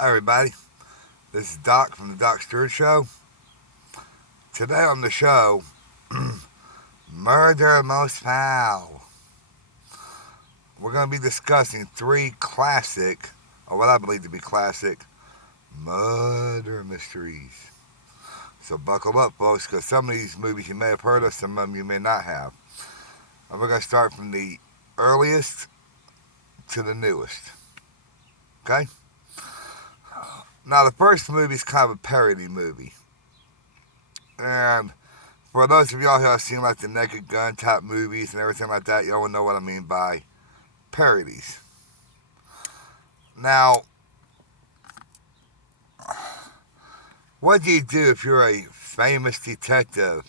Hi, everybody. This is Doc from the Doc Stewart Show. Today on the show, Murder Most Foul. We're going to be discussing three classic, or what I believe to be classic, murder mysteries. So buckle up, folks, because some of these movies you may have heard of, some of them you may not have. And we're going to start from the earliest to the newest. Okay? Now, the first movie is kind of a parody movie. And for those of y'all who have seen like the Naked Gun type movies and everything like that, y'all will know what I mean by parodies. Now, what do you do if you're a famous detective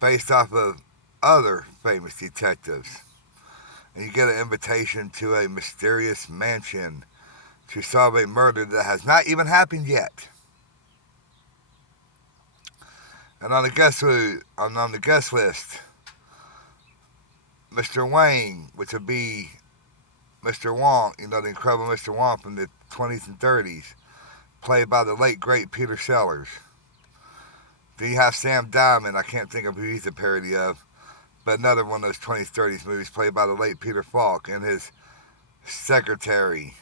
based off of other famous detectives and you get an invitation to a mysterious mansion to solve a murder that has not even happened yet? And on the guest list, Mr. Wayne, which would be Mr. Wong, the incredible Mr. Wong from the 20s and 30s, played by the late, great Peter Sellers. Then you have Sam Diamond, I can't think of who he's a parody of, but another one of those 20s, 30s movies played by the late Peter Falk, and his secretary,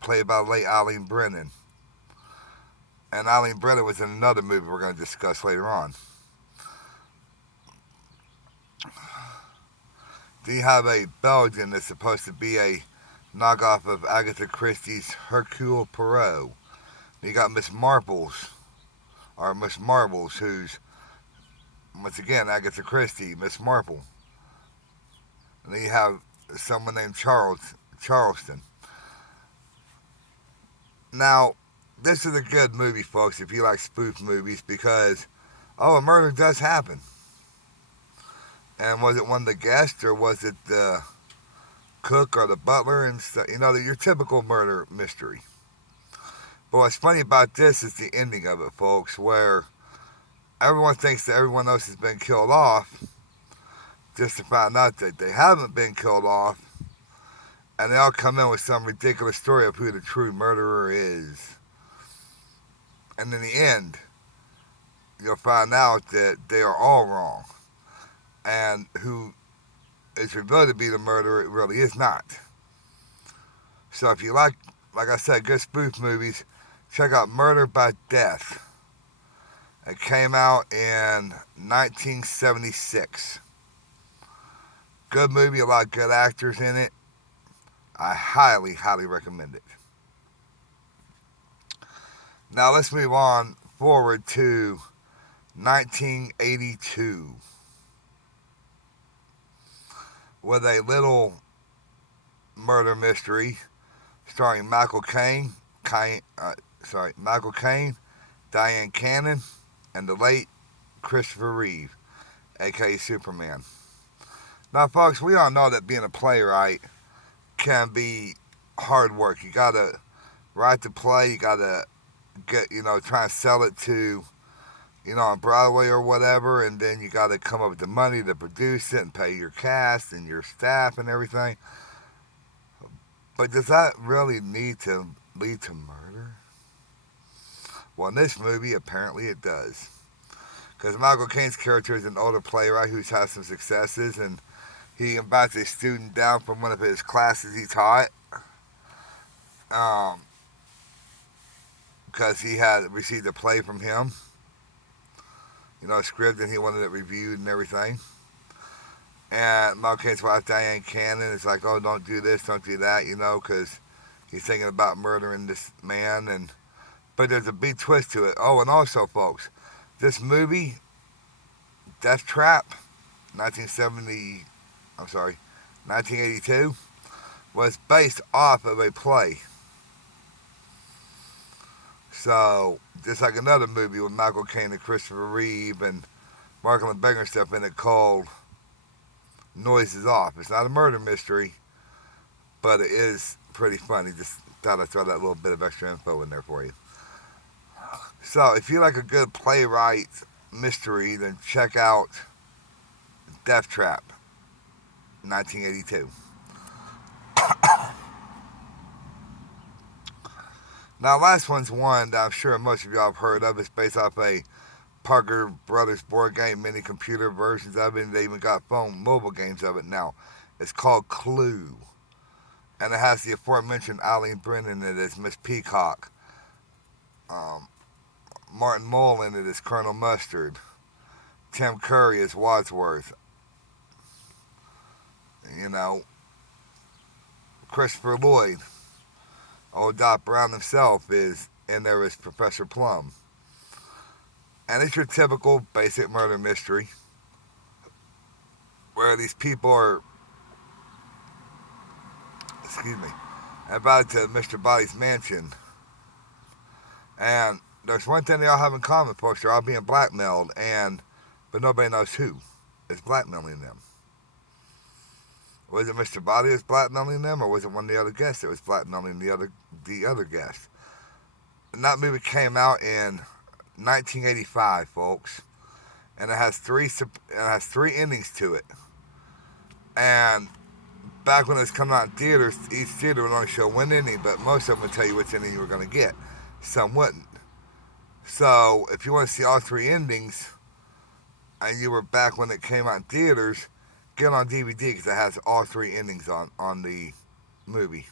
played by the late Eileen Brennan. And Eileen Brennan was in another movie we're going to discuss later on. Then you have a Belgian that's supposed to be a knockoff of Agatha Christie's Hercule Poirot. Then you got Miss Marples, who's, once again, Agatha Christie, Miss Marple. And then you have someone named Charleston. Now, this is a good movie, folks, if you like spoof movies, because, a murder does happen. And was it one of the guests, or was it the cook or the butler? And stuff? Your typical murder mystery. But what's funny about this is the ending of it, folks, where everyone thinks that everyone else has been killed off, just to find out that they haven't been killed off, and they all come in with some ridiculous story of who the true murderer is. And in the end, you'll find out that they are all wrong. And who is revealed to be the murderer, it really is not. So if you like I said, good spoof movies, check out Murder by Death. It came out in 1976. Good movie, a lot of good actors in it. I highly, highly recommend it. Now let's move on forward to 1982 with a little murder mystery starring Michael Caine, Diane Cannon, and the late Christopher Reeve, aka Superman. Now, folks, we all know that being a playwright can be hard work. You gotta write the play, you gotta try and sell it to, on Broadway or whatever, and then you gotta come up with the money to produce it and pay your cast and your staff and everything. But does that really need to lead to murder? Well, in this movie, apparently it does. Because Michael Caine's character is an older playwright who's had some successes, and he invites a student down from one of his classes he taught, because he had received a play from him, a script, and he wanted it reviewed and everything. And Michael Caine's wife, Diane Cannon, is like, don't do this, don't do that, because he's thinking about murdering this man. But there's a big twist to it. Oh, and also, folks, this movie, Death Trap, 1982, was based off of a play. So, just like another movie with Michael Caine and Christopher Reeve and Mark Linn-Baker stuff in it called Noise is Off. It's not a murder mystery, but it is pretty funny. Just thought I'd throw that little bit of extra info in there for you. So, if you like a good playwright mystery, then check out Death Trap, 1982. Now, last one's one that I'm sure most of y'all have heard of. It's based off a Parker Brothers board game, mini computer versions of it, and they even got phone mobile games of it now. It's called Clue, and it has the aforementioned Eileen Brennan in it as Miss Peacock. Um, Martin Mull in it as Colonel Mustard. Tim Curry as Wadsworth. You know, Christopher Lloyd, old Doc Brown himself, is in there as Professor Plum. And it's your typical basic murder mystery where these people are, excuse me, invited to Mr. Body's mansion. And there's one thing they all have in common, folks. They're all being blackmailed, but nobody knows who is blackmailing them. Was it Mr. Body that was blackmailing them, or was it one of the other guests that was blackmailing the other guest? And that movie came out in 1985, folks, and it has three endings to it. And back when it was coming out in theaters, each theater would only show one ending, but most of them would tell you which ending you were going to get. Some wouldn't. So if you want to see all three endings, and you were back when it came out in theaters, get it on DVD because it has all three endings on the movie.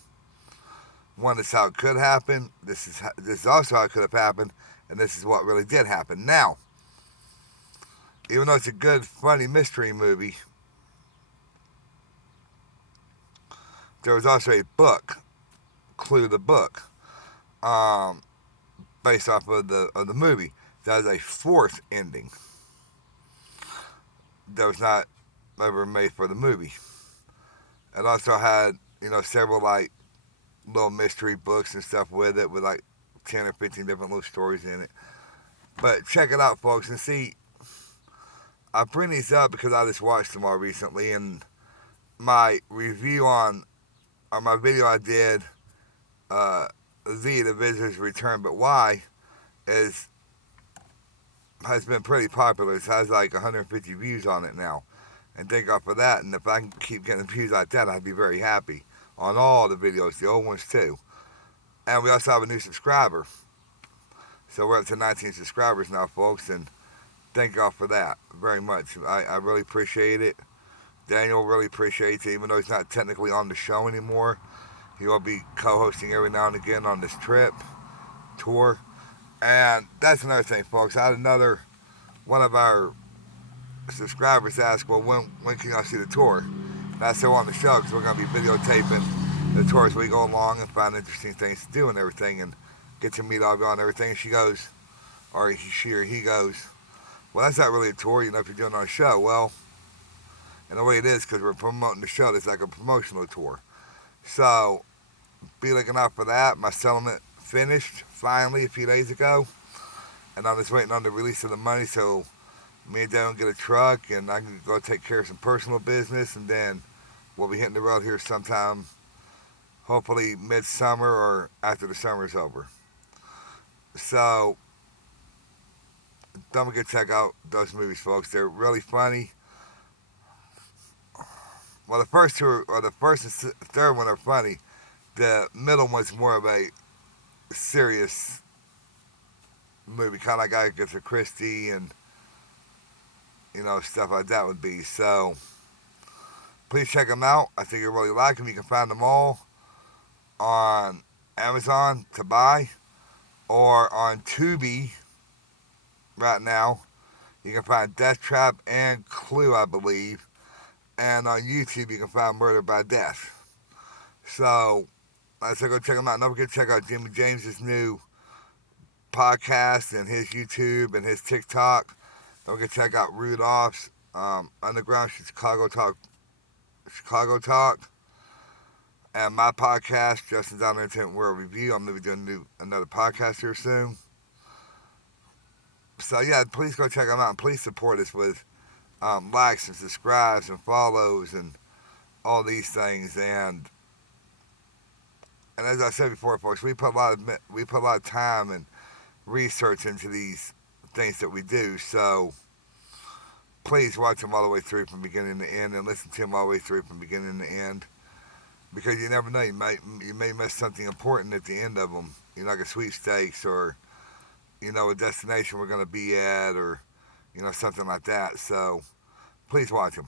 One is how it could happen. This is also how it could have happened, and this is what really did happen. Now, even though it's a good, funny mystery movie, there was also a book, Clue the book, based off of the movie. That is a fourth ending that was not ever made for the movie. It also had, several like little mystery books and stuff with it, with like 10 or 15 different little stories in it. But check it out, folks, and see. I bring these up because I just watched them all recently, and my review on my video I did, The Visitor's Return, but why, has been pretty popular. It has like 150 views on it now. And thank God for that. And if I can keep getting views like that, I'd be very happy on all the videos, the old ones too. And we also have a new subscriber. So we're up to 19 subscribers now, folks, and thank God for that very much. I really appreciate it. Daniel really appreciates it, even though he's not technically on the show anymore. He will be co-hosting every now and again on this tour. And that's another thing, folks. I had another one of our subscribers ask, well, when can y'all see the tour? And I said, well, on the show, because we're going to be videotaping the tour as we go along and find interesting things to do and everything, and get to meet all of y'all and everything. And she goes, or she or he goes, well, that's not really a tour, if you're doing our show. Well, and the way it is, because we're promoting the show, it's like a promotional tour. So, be looking out for that. My settlement finished, finally, a few days ago. And I'm just waiting on the release of the money so me and Dad can get a truck and I can go take care of some personal business. And then we'll be hitting the road here sometime, hopefully midsummer or after the summer's over. So, don't forget to check out those movies, folks. They're really funny. Well, the first two, or the first and third one are funny. The middle one's more of a serious movie, kind of like Agatha Christie and, stuff like that would be. So, please check them out. I think you'll really like them. You can find them all on Amazon to buy or on Tubi right now. You can find Death Trap and Clue, I believe. And on YouTube, you can find Murder by Death. So, let's go check them out. Don't forget to check out Jimmy James's new podcast and his YouTube and his TikTok. Don't forget to check out Rudolph's Underground Chicago Talk. And my podcast, Justin's Out Entertainment World Review. I'm going to be doing another podcast here soon. So, yeah, please go check them out. And please support us with likes and subscribes and follows and all these things. And as I said before, folks, we put a lot of time and research into these things that we do. So please watch them all the way through from beginning to end, and listen to them all the way through from beginning to end, because you never know, you may miss something important at the end of them. like a sweepstakes or, a destination we're going to be at or, something like that. So please watch them.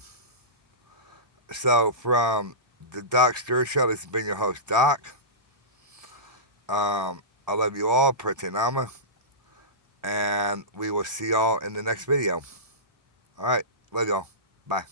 So from the Doc Stewart Show, this has been your host, Doc. I love you all. Pratinama. And we will see y'all in the next video. All right. Love y'all. Bye.